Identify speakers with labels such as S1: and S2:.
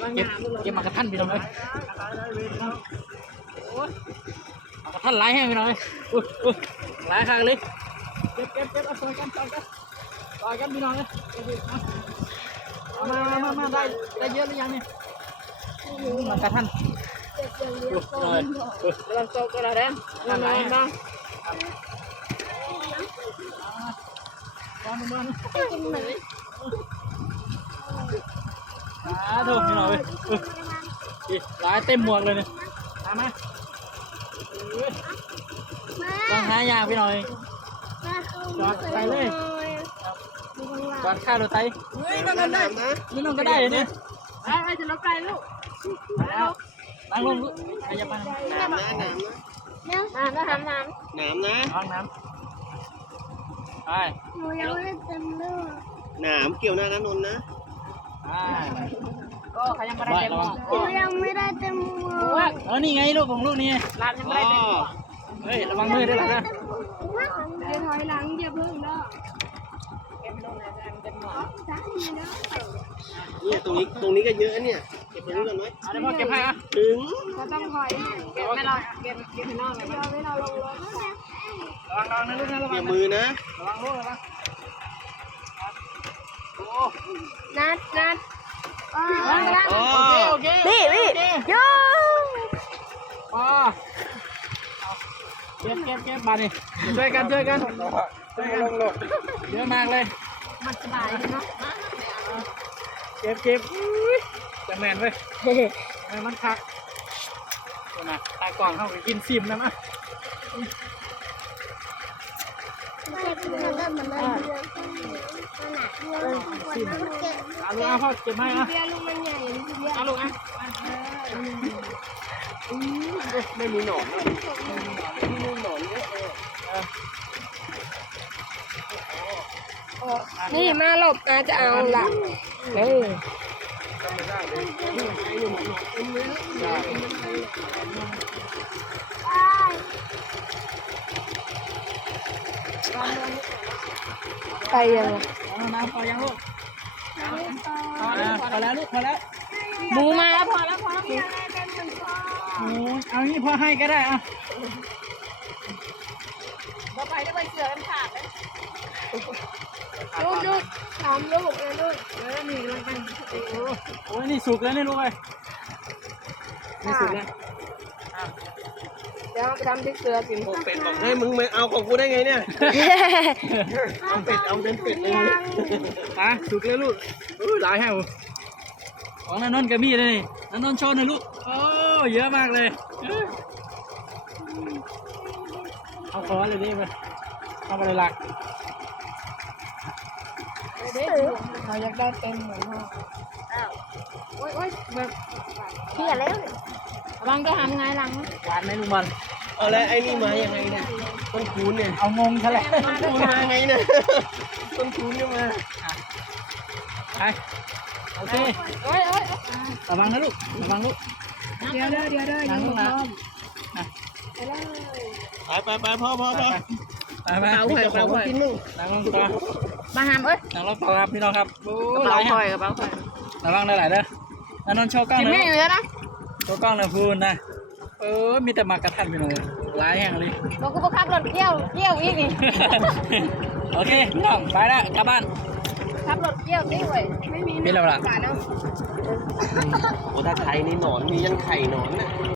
S1: เก็บมากระทันพี่น้องเลยมากระทันหลายแห้งพี่น้องเลยหลายครั้งเลยเก็บเอาซอยกันพี่น้องเลยมาได้เยอะหรือยังเนี่ยมากระทันกำลังโตกระเด็นมาลองดูถูกพี่น้องเลยหลายเต็มหมวกเลยเนี่ยมาลองหายางพี่น้อยจอดไปเลยจอดข้าวรถไถนั่งได้นะนี่น้องก็ได้เนี่ยไอ้จะรถไกลลูกแล้วนั่งลงลูกใครจะมาน้ำนะห้องน้ำไป
S2: หนูยังไม่ได้เต็มเลย
S3: หนามเกี่ยวหน้านั้นนนนะ
S1: ก็ใครยังไม่ได้เต็มหมวก
S2: หนูยังไม่ได้เต็มมือ
S1: นี่ไงลูกของลูกนี่ร้านยังไม่ได้เต็มหมวกเฮ้ยระวังมือด้วยนะ
S2: เดี๋ยวถอยหลังอย่าเพิ่งเด้อ
S1: เก็บลงนะเต็มหมวก
S2: จ้าอีเด้อ
S3: เนี่ยตรงนี้ก็เยอะเนี่ยเก็บตรงนี้ก่อนไหม
S1: เดี๋ยวพ่อเก็บให้อ่ะ
S3: ถึง
S2: ก็ต้องถอย
S1: เก็บให้เราเก็บให้น้องเลย
S2: เดี๋ยวให้เราลงรถ
S1: ระวังนะลูกนะระวั
S3: อง ย่ามือนะ
S1: ระวังลูกระวังโอ้
S2: นัด
S1: โอเค
S2: พี่โย่
S1: เก็บมาดิช่วยกันเยอะมากเลยมันสบายเนาะเก็บจะแมนเว้ยมันคักนะตายก่อนเข้าไปกินซิมนะมั้ยเอาพ่อเก็บให้นะ
S2: เบียร์ลูกมันใหญ่เบียร์
S1: เอาลูกอ่ะ
S3: ไม่มีหนอนไม่มีหนอนเยอะเลย
S2: นี่มาหลบอาจะเอาละไปยังไง
S1: น้ำพอยังลูกพอแล้วลูกพอแล้ว
S2: หมูมาแล้วพอแล้ว
S1: เอางี้พอให้ก็ได้อ่ะ
S2: เราไปได้ไปเสือกันขาดเลยลูกถามลูกนะลูก
S1: นี่กำลังโอ้ยนี่สุกแล้วนี่ลูกเลยนี่สุกแล้ว
S2: เดี๋ยวไปทำที่เสือกิน
S3: พวกเป็ดบอกเฮ้ยมึงมาเอาของกูได้ไงเนี่ยเอาเป็ดเอาเป็นเป็ดเลย
S1: สุกแล้วลูกหลายแห้วของนันนนท์กับมี่เลยนี่นันนนท์โชว์หน่อยลูกโอ้เยอะมากเลยเอาคอเลยดิไปเอาไปเลยหลัก
S2: เราอยากได้เต็มเหมือนพ่อโอ๊ยแบบเพี้ยแล้วระวังจะทำไงหลัง
S1: หวานไหมลุงบอล
S3: เอาแล้วไอ้นี่มายังไงเนี่ยต้นคูนเนี่ย
S1: เอางงซะแล้ว
S3: ต้นคูนมาไงเนี่ยต้นคูนก็มา
S1: ไปโอเคระวังนะลูกระวังลูก
S2: เดี๋ยวยังไม่พร้อม
S3: ไปพ่อ
S1: ไป
S3: เอาไข่เอาไข่กินนึง
S1: นั่งลงต่อ
S2: มาหาม
S1: นั่งลงต่อครับพี่น้องครับหลาย
S2: คอยกับเบ้าคอย
S1: ระวังได้หลายเด้อนันนนท์โชว์กล้อง
S2: กิน
S1: เลย
S2: ไม่อยู่แล้วนะ
S1: โชว์กล้องเลยพูนนะมีแต่มากระทันพี่น้องหลายแห่งเลย
S2: บอกกูขับรถเที่ยวอีกนี่
S1: โอเคพี่น้องไปแล้วกลับบ้าน
S2: ขับรถเที่ยวนี่เว้ยไม่มี
S1: เป็นแล้วล่ะ
S2: จ่ายแล้ว
S3: โอ้ถ้าไข่นี่หนอนมียันไข่หนอนน่ะ